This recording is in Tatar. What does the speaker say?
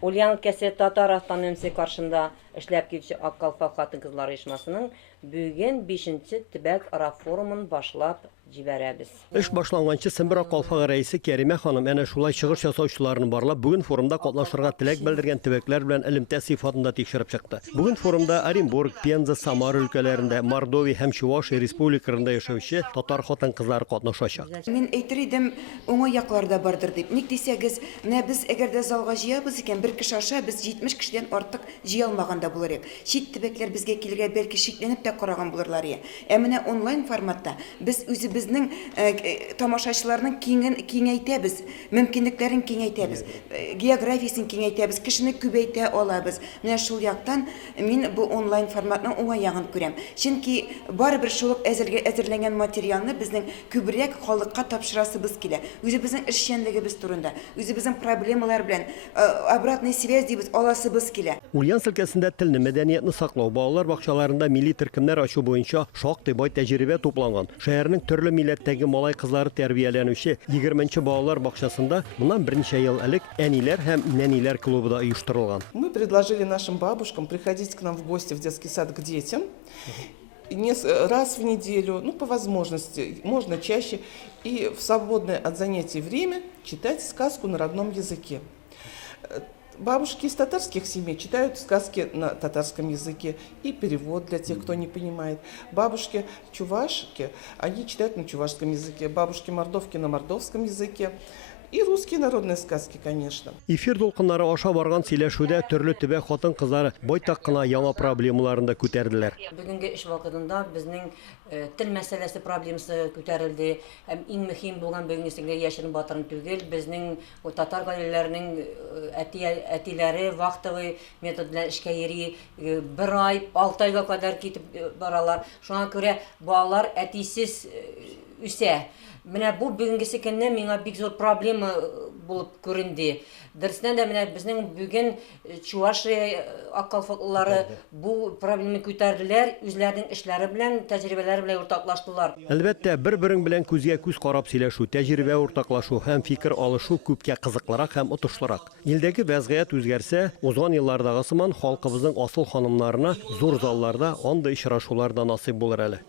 Ульяновкасы татар автономиясе каршында эшләп килүче Ак Калфак хатын-кызлар оешмасының бүген 5-нче төбәк ара форумын башлап җибәрәбез. Эш башланганчы Сембер Ак Калфак рәисе Кәримә ханым әнә шулай чыгыш ясаучыларын барлап, бүген форумда катнашырга теләк белдергән төбәкләр белән элемтә сыйфатында тикшереп чыкты. Бүген форумда Оренбург, Пенза, Самара өлкәләрендә, Мордовия һәм Чувашия республикаларында яшәүче татар хатын-кызлар катнашачак. Мин әйтер идем, уңай якларда бардыр дип. Ник дисәгез, менә без әгәр дә залга җыябыз икән, бер кеше аша без 70 кешедән артык җыя алмаганда булыр идек. Чит төбәкләр безгә килергә бәлки шикләнеп тә караган булырлар иде. Ә менә онлайн форматта без үзебезнең тамашачыларның киңәйтәбез, мөмкинлекләрен киңәйтәбез, географиясын киңәйтәбез, кешене күбәйтә алабыз. Менә шул яктан мин бу онлайн форматның уңай ягын күрәм. Чөнки барыбер шул ук әзерләнгән материалны безнең күбрәк халыкка тапшырасыбыз килә. Үзебезнең эшчәнлегебез турында, үзебезнең проблемалар белән обратный связь дибез аласыбыз килә. Ульяновск өлкәсендә телне, мәдәниятне саклау, балалар бакчаларында милли төркемнәр ачу буенча шактый бай тәҗрибә тупланган. Шәһәрнең төрле милләттәге малай кызлары тәрбияләнүче 20-нче балалар бакчасында моннан берничә ел элек әниләр һәм нәниләр клубы да оештырылган. Мы предложили нашим бабушкам приходить к нам в гости в детский сад к детям раз в неделю, ну по возможности, можно чаще, и в свободное от занятий время читать сказку на родном языке. Бабушки из татарских семей читают сказки на татарском языке и перевод для тех, кто не понимает. Бабушки чувашки, они читают на чувашском языке, бабушки мордовки на мордовском языке. И русские народные сказки, конечно. Эфир дулкыннары аша барган сөйләшүдә төрле төбәк хатын-кызлары байтак кына яңа проблемаларын да күтәрделәр. Бүгенге эш вакытында безнең тел мәсьәләсе проблемасы күтәрелде. Һәм иң мөһим булган бүгенге яшерен батырын түгел, безнең татар гаиләләренең әтиләре вакытлы метод белән эшкә йөри, 1 ай, 6 айга кадәр китеп баралар. Шуңа күрә балалар әтисез үсә. Менә бу бүгенгесе көнне миңа бик зур проблема булып күренде. Дөрестән дә менә безнең бүген Чувашия Ак Калфаклылары бу проблеманы күтәрделәр, үзләренең эшләре белән, тәҗрибәләре белән уртаклаштылар. Әлбәттә, бер-берең белән күзгә күз карап сөйләшү, тәҗрибә уртаклашу һәм фикер алышу күпкә кызыклырак һәм отышлырак. Илдәге вәзгыять үзгәрсә, узган еллардагы сыман халкыбызның асыл ханымнарына зур залларда андый очрашулар да насыйп булыр әле.